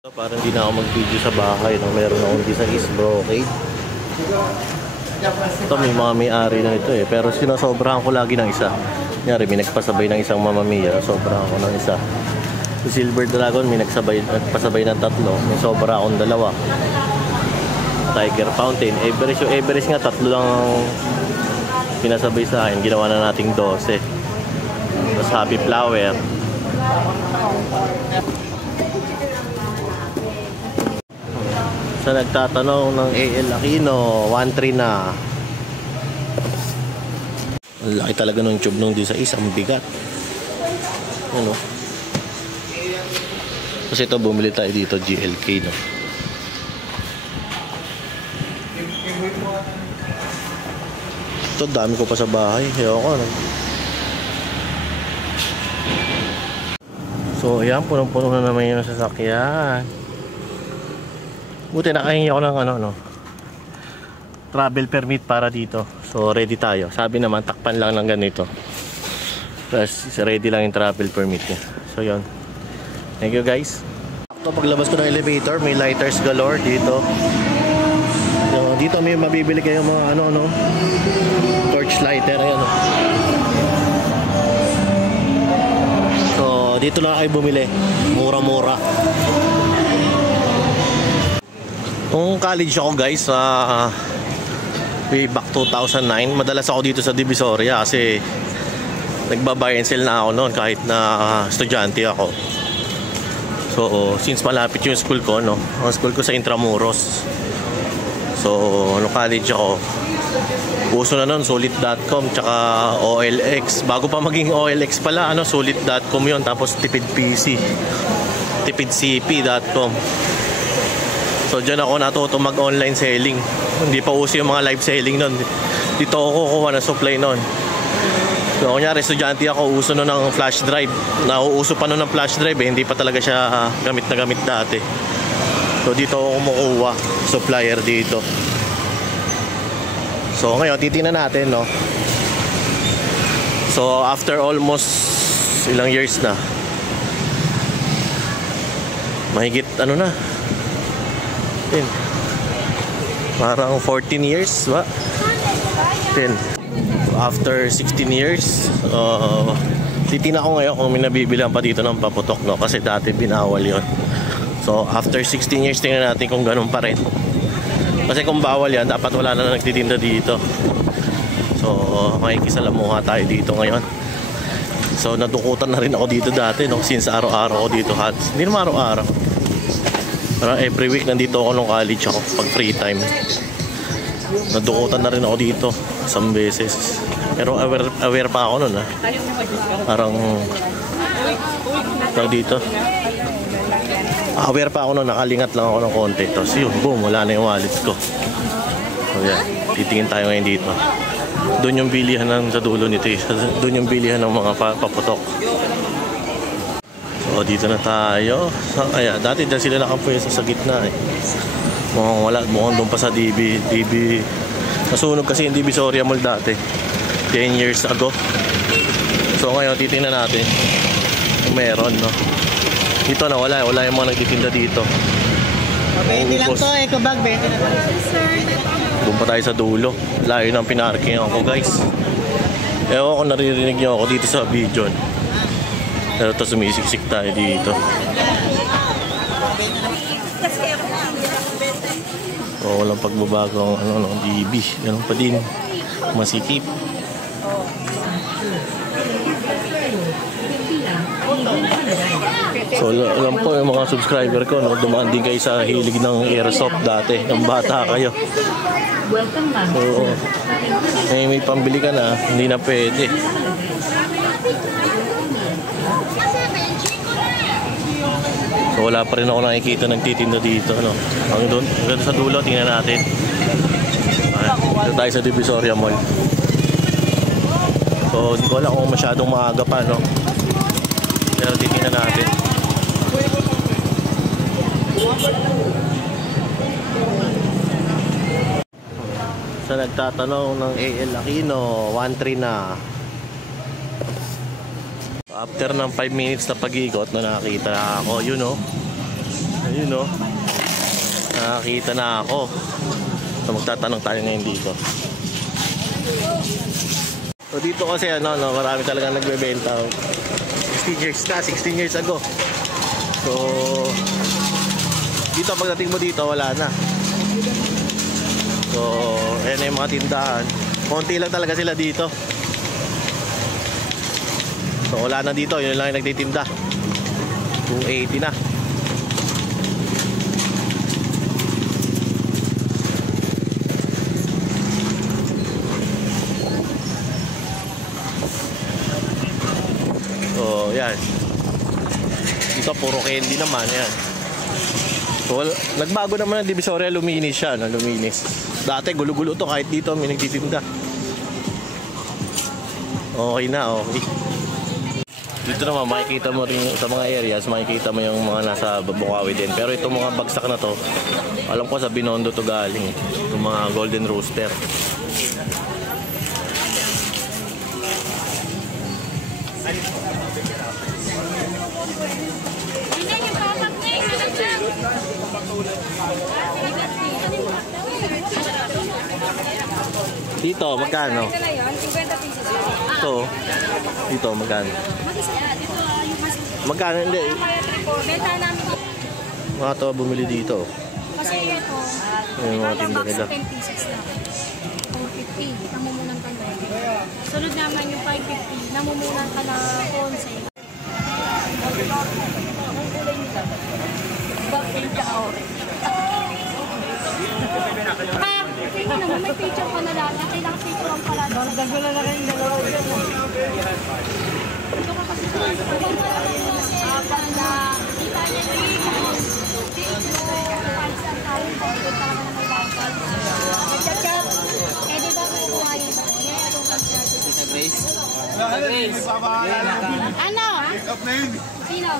Parang hindi na ako mag-video sa bahay, no? Meron akong isa is brocade. Ito may mga may-ari na ito eh. Pero sinasobrahan ko lagi ng isa. Kunyari may nagpasabay ng isang mamamiya, sobrahan ko ng isa. Si Silver Dragon may nagpasabay ng tatlo, may sobra akong dalawa. Tiger Fountain, Everest. Yung Everest nga tatlo lang pinasabay sa akin. Ginawa na nating 12. Tapos Happy Flower. Sa nagtatanong ng AL Aquino, 1.3 na. Ang laki talaga ng tube nung D6, ang bigat. Ano? Kasi ito bumili tayo dito GLK, no. Ito dami ko pa sa bahay. Ayoko, no. So ayan, punong-puno na naman yung sasakyan. Buti nakahingi ako ng travel permit para dito. So ready tayo. Sabi naman takpan lang ng ganito. Plus ready lang yung travel permit niya. So yun. Thank you guys. Ito paglabas ko ng elevator, may lighters galore dito. So, dito may mabibili kayong mga torch lighter. Ayan, So dito lang kayo bumili. Mura-mura. Nung college ako guys, way back 2009, madalas ako dito sa Divisoria kasi nagba-buy and sell na ako noon kahit na estudyante ako. So since malapit yung school ko, no? Ang school ko sa Intramuros. So nung college ako, uso na noon Sulit.com tsaka OLX. Bago pa maging OLX pala, Sulit.com yun, tapos TipidPC, TipidCP.com. So dyan ako natuto mag-online selling. Hindi pa uso yung mga live selling nun. Dito ako kukuha ng supply nun. So kunyari estudyante ako, uso nun ng flash drive. Nauuso pa nun ng flash drive eh. Hindi pa talaga siya gamit na gamit dati. So dito ako kumukuha supplier dito. So ngayon titingnan natin, no. So after almost ilang years na, mahigit na, parang 14 years ba? 10. After 16 years, titingnan ko ngayon kung may nabibilan pa dito ng paputok, no? Kasi dati binawal yon. So after 16 years, tingnan natin kung ganun pa rin. Kasi kung bawal yan, dapat wala na nagtitinda dito. So makikisalamuha tayo dito ngayon. So nadukutan na rin ako dito dati, no? Since araw-araw ako dito. Hindi naman araw-araw, parang every week nandito ako nung college ako pag free time. Nadukutan na rin ako dito isang beses. Pero aware pa ako nun, Parang dito. Aware pa ako nun, nakalingat lang ako ng konti. Tapos yun, boom, wala na yung wallet ko. So yan, titingin tayo ngayon dito. Doon yung bilihan sa dulo nito eh. Doon yung bilihan ng mga paputok. So dito na tayo. So, dati dyan sila nakapwesto sa gitna eh. Mukhang wala, mukhang doon pa sa DB. Nasunog kasi yung Divisoria Mall dati 10 years ago. So ngayon titingnan natin kung meron, no. Dito na wala yung mga nagtitinda dito. 20 lang to, eco bag 20 na lang. Doon pa tayo sa dulo. Layo ng pinarking ako guys. Ewan ko naririnig nyo ako dito sa video. Pero ito sumisiksik tayo dito. So walang pagbabago ang DB. Ganun pa din. Masikip. So alam po yung mga subscriber ko, no, dumaan din kayo sa hilig ng airsoft dati. Ng bata kayo. So may pambili ka na, hindi na pwede. So wala pa rin ako nakikita nagtitinda dito, no. Hanggang doon sa dulo, tingnan natin. Dito tayo sa Divisoria Mall. So hindi ko alam kung masyadong maaga pa, no. Pero titingnan natin. Sa nagtatanong ng AL Aquino, 1.3 na. After ng 5 minutes na pag-ikot na nakita ako, Ayun no. Nakakita na ako. So magtatanong tayo ngayon dito. So dito kasi ano, no, marami talaga nagbebenta. 16 years na, 16 years ago. So dito pagdating mo dito wala na. So ayan na yung mga tindahan. Konti lang talaga sila dito. So wala na dito, yun lang yung nagtitinda. 280 na. So yan. Dito puro candy naman yan. So nagbago naman ang Divisoria, luminis siya, no? Luminis. Dati gulo-gulo to kahit dito may nagtitinda. Okay na, okay. Dito naman makikita mo rin sa mga areas, makikita mo yung mga nasa Bukawi din. Pero itong mga bagsak na to, alam ko sa Binondo to galing. Itong mga Golden Rooster. Dito, magkano? Ito. Dito, magkano? Magkano? Hindi. Benta namin. Mga to bumili dito. Kasi ito, Yung mga tinda nila. 10 pieces lang. 450, namumunan ka na. Sunod naman yung 550, namumunan ka na 11. Bakit ka tingnan naman, may picture pa na lahat. Kailangan picture lang pala. Dagdagulo na rin dalawa. Ito ka kasi ganda. Kita niya rin. Pansan tayo. Talaga na may lakal. Nagchat-chat. Eh, di ba kukuha yun? Tita Grace. Ano? Sino?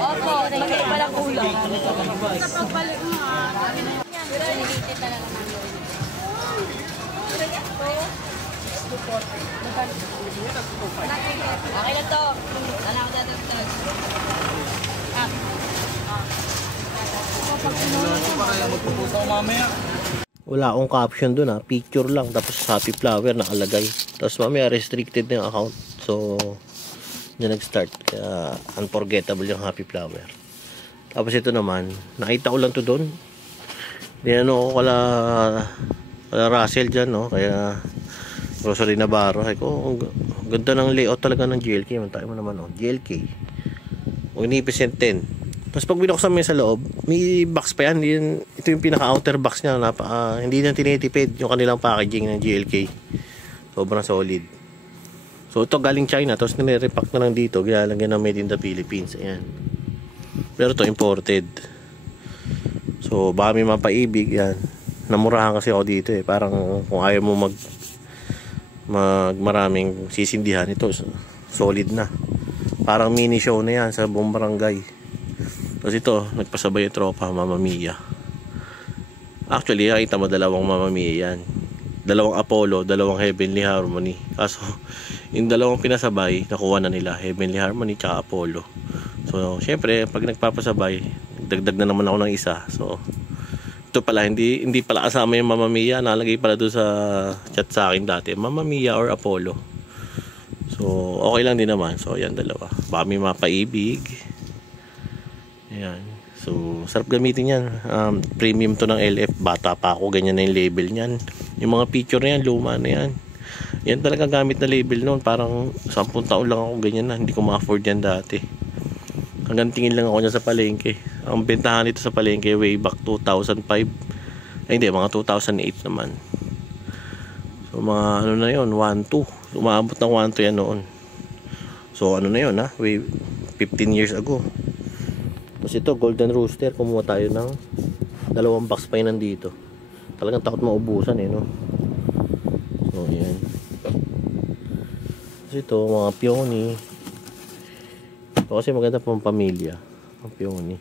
Opo, hindi pala kulang. Sa pagbalik mo, related na lang naman. Okay na to. Wala ko dadagdag. Wala akong caption dun ha. Picture lang. Tapos happy flower nakalagay. Tapos mamaya restricted na yung account. So, yan nag-start. Kaya unforgettable yung happy flower. Tapos ito naman. Nakita ko lang to dun. Dinano ko kala Russell dyan, no? Kaya Rosary Navarro. Ay ko, ganda ng layout talaga ng GLK. Tayo mo naman, no? GLK. Magnificent 10. Tapos pag binuksan mo sa loob, may box pa yan. Ito yung pinaka-outer box niya. Hindi na tinitipid yung kanilang packaging ng GLK. Sobrang solid. So ito galing China. Tapos nire-repack na lang dito. Ginalagyan na made in the Philippines. Ayan. Pero ito imported. So baka may mapaibig. Yan. Namurahan kasi ako dito eh. Parang kung ayaw mo maraming sisindihan, ito solid na. Parang mini show na yan sa buong barangay. Tapos ito, nagpasabay yung tropa, Mamma Mia. Actually, nakita mo dalawang Mamma Mia yan. Dalawang Apollo, dalawang Heavenly Harmony. Kaso, yung dalawang pinasabay, nakuha na nila, Heavenly Harmony tsaka Apollo. So, syempre, pag nagpapasabay, dagdag na naman ako ng isa. So, ito pala, hindi pala kasama yung Mamma Mia. Nalagay pala doon sa chat sa akin dati, Mamma Mia or Apollo. So, okay lang din naman. So, yan dalawa. Baka may mapaibig. Ayan. So, sarap gamitin yan. Premium to ng LF. Bata pa ako, ganyan na yung label niyan. Yung mga picture na yan, luma na yan. Yan talaga gamit na label noon. Parang 10 taon lang ako ganyan na. Hindi ko ma-afford yan dati. Hanggang tingin lang ako niya sa palengke. Ang bentahan nito sa palengke way back 2005. Ay hindi, mga 2008 naman. So, mga ano na yun, 1-2. Umaabot ng 1-2 yan noon. So, ano na yun ha? Way 15 years ago. Tapos ito, Golden Rooster. Kumuha tayo ng 2 box pa yun nandito. Talagang takot maubusan eh, no? So, yan. Tapos ito, mga peony. Ito kasi maganda pang pamilya. Ang peony.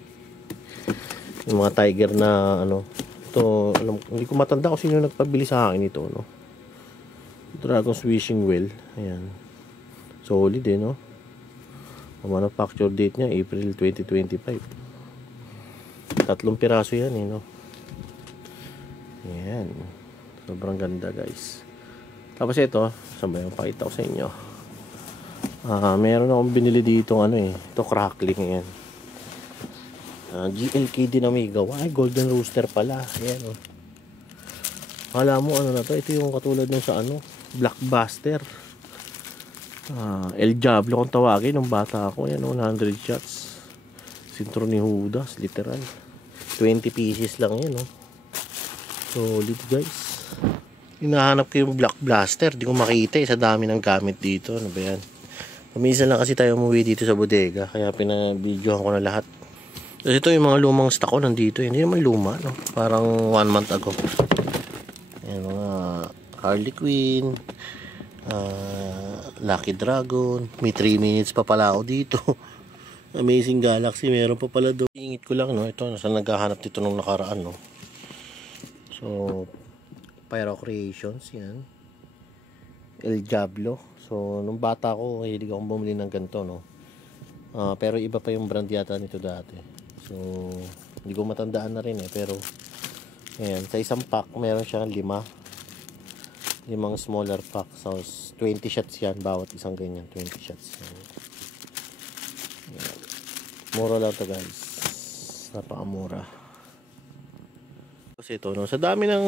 Yung mga tiger na, ano. Ito, hindi ko matanda kung sino nagpabili sa akin ito, no? Dragon's Wishing Well. Ayan. Solid eh, no? Ang manufacture date niya, April 2025. 3 piraso yan eh, no? Yan. Sobrang ganda, guys. Tapos ito, sabay yung pakita ko sa inyo. Meron akong binili dito, ano eh. Ito, crackling yan. GLK din na may gawa. Ay, golden rooster pala. Ayan, oh. Akala mo, ano na to? Ito yung katulad nung sa ano, Blockbuster. El Diablo kung tawagin nung bata ako. Yan, 100 shots. Sintro ni Judas, literal. 20 pieces lang yan, oh. Solid, guys. Hinahanap ko yung Blockbuster. Di ko makita eh, sa dami ng gamit dito. Ano ba yan? Pamisa lang kasi tayo umuwi dito sa bodega. Kaya pinabidyohan ko na lahat. Kasi ito yung mga lumang stock ko nandito. Hindi naman luma, no? Parang 1 month ago. Ayan, mga Harley Quinn, Lucky Dragon. May 3 minutes pa pala ako dito. Amazing Galaxy, meron pa pala doon. Ingit ko lang, no? Ito, nasa naghahanap dito nung nakaraan, no? So, Pyro Creations, yan. El Diablo. So, nung bata ko, hilig akong bumili ng ganito, no? Pero iba pa yung brand yata nito dati. So, hindi ko matandaan na rin eh. Pero, ayan, sa isang pack, meron siyang 5 smaller pack. So, 20 shots yan. Bawat isang ganyan, 20 shots. Ayan. Mura lang to, guys. Napakamura. Kasi ito, no, sa dami ng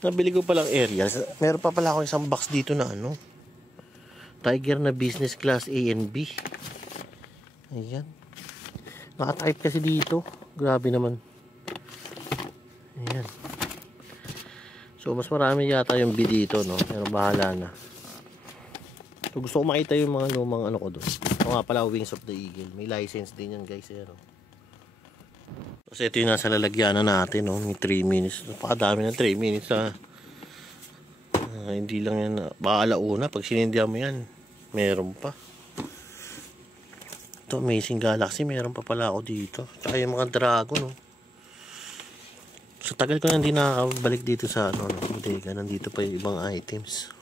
nabili ko palang aerials, meron pa pala ako isang box dito na ano, Tiger na business class A and B. Ayan. Naka-type kasi dito. Grabe naman. Ayan. So, mas marami yata yung B dito, no? Pero bahala na. So, gusto ko makita yung mga lumang ano ko doon. O nga pala, Wings of the Eagle. May license din yan, guys. Ayan, no? Kasi ito yung nasa lalagyanan natin, no? May 3 minutes. Napakadami ng 3 minutes, ha? Hindi lang yan. Baka alauna. Pag sinindihan mo yan, meron pa. Ito, Amazing Galaxy. Meron pa pala ako dito. Tsaka yung mga Dragon, no? So, tagal ko na hindi nakakabalik dito sa ano, no? Bodega. Nandito pa yung ibang items.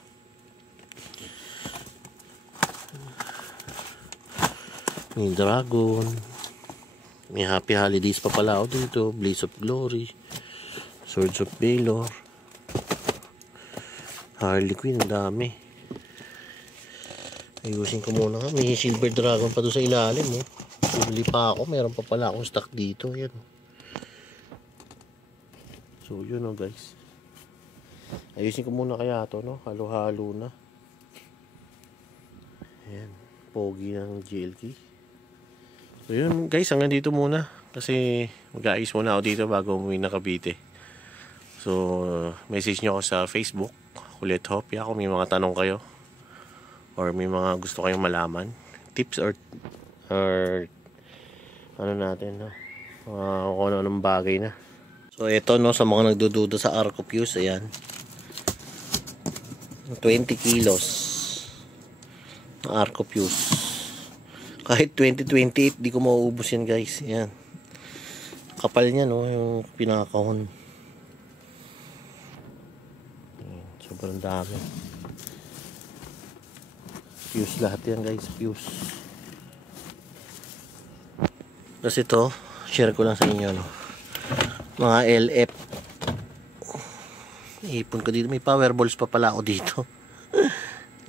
May Dragon. May Happy Holidays pa pala ako dito. Blaze of Glory. Swords of Baylor. Harley Quinn. Ang dami. Ayusin ko muna nga. May Silver Dragon pa doon sa ilalim. Oh. Bibili pa ako. Meron pa pala akong stock dito. Yan. So yun, oh, guys. Ayusin ko muna kaya ito, no? Halo-halo na. Ayan. Pogi ng GLK. So yun, guys. Hanggang dito muna. Kasi mag-aayos muna ako dito bago umuwi na Cavite. So message nyo ako sa Facebook. Kulit Hopia kung may mga tanong kayo. Or may mga gusto kayong malaman. Tips or ano natin, no? Kung ano-anong bagay na. So ito, no, sa mga nagdududa sa Arco Fuse, ayan. 20 kilos ng Arco Fuse. Kahit 2028, di ko mauubos yan, guys. Ayan. Kapal niya, no, yung pinakahon. Sobrang dami. Fuse lahat yan, guys. Fuse. Tapos ito, share ko lang sa inyo, no. Mga LF. Ipon ko dito. May power balls pa pala ako dito.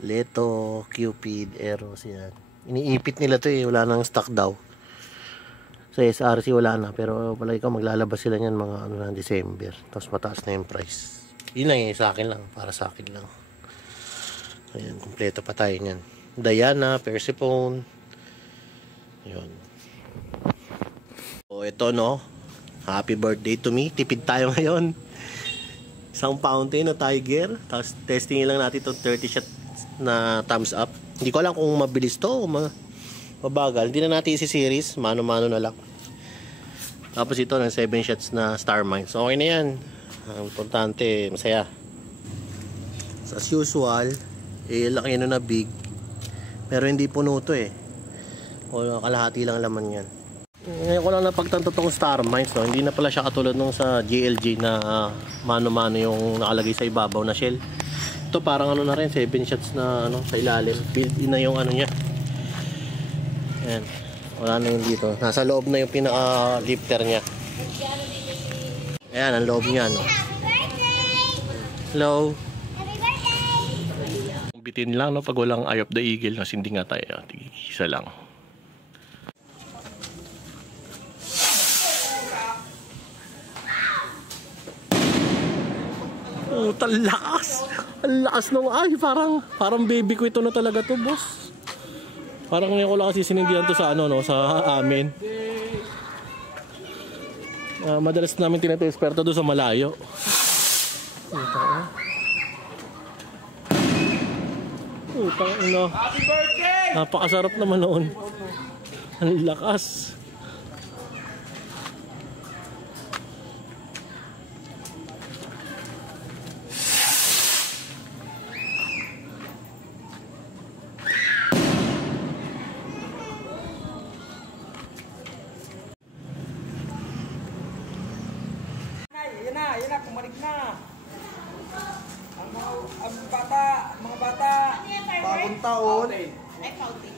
Leto, Cupid, Eros, yan. Iniipit nila to eh. Wala nang stock daw. Sa SRC wala na. Pero palagi ko maglalabas sila niyan mga ano na, December. Tapos mataas na yung price. Yun lang eh. Sa akin lang. Para sa akin lang. Ayan. Kompleto pa tayo niyan. Diana, Persephone. Yun. So ito, no. Happy birthday to me. Tipid tayo ngayon. Isang fountain na Tiger. Tapos testingin lang natin itong 30 shot na thumbs up. Hindi ko alam kung mabilis to o mabagal. Hindi na natin isi-series. Mano-mano na lang. Tapos ito ng 7 shots na Star Mines. Okay na yan. Ang importante, masaya. So, as usual, laki na big. Pero hindi puno to eh. O kalahati lang laman yan. Ngayon ko lang napagtanto tong Star Mines, no? Hindi na pala siya katulad nung sa GLG na mano-mano yung nakalagay sa ibabaw na shell. Ito parang ano na rin, 7 shots na ano, sa ilalim. Built in na yung ano niya. Ayan. Wala na yun dito. Nasa loob na yung pinaka-lifter niya. Ayan, ang loob niya, no? Hello? Bitin lang, no? Pag walang Eye of the Eagle, no? Hindi nga tayo. Isa lang. Oh, talakas! Ang lakas nung ay, parang baby ko ito na talaga to, boss. Parang ngayon ko lang kasi sinindihan to sa ano, no, sa amin. Madalas namin tinatesperto doon sa malayo. Utang ina. Happy birthday! Napakasarap naman noon. Ang lakas. Yan na, kumalik na. Ang mga bata, bagong taon. Ay, pauti.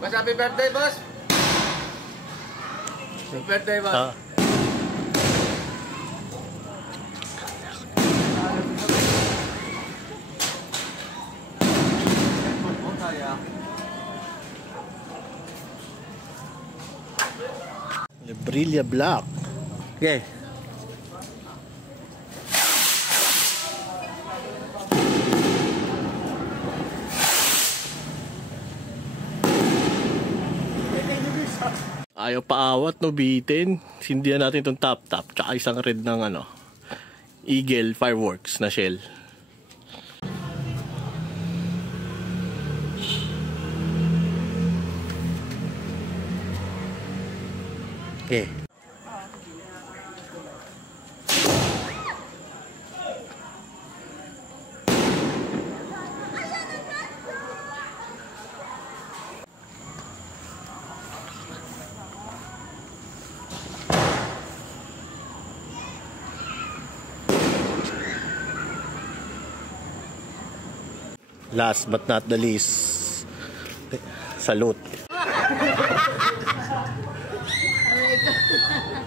Boss, happy birthday, boss! Happy birthday, boss! Lebrilla Black. Okay. Ayaw paawat, no, bitin. Sindihan natin itong top tsaka isang red ng ano, Eagle Fireworks na shell. Okay. Last but not the least, salute.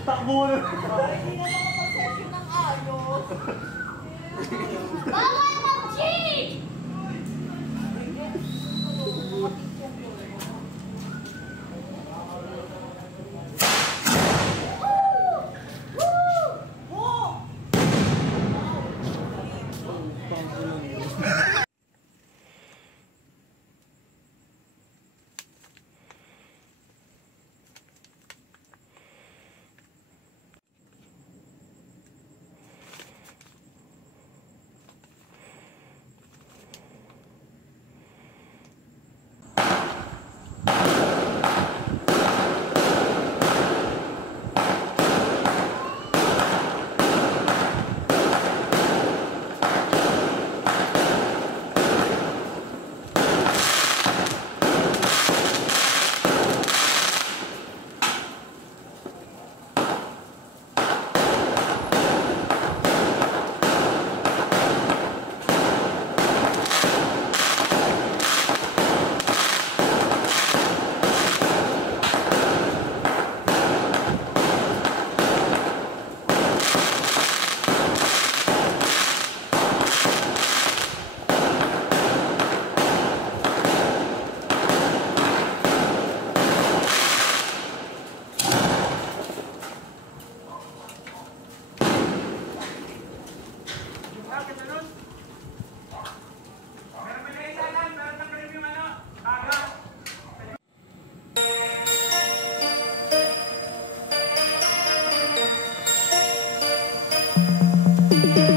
Takbo na. Bawal mag-cheat! Thank you.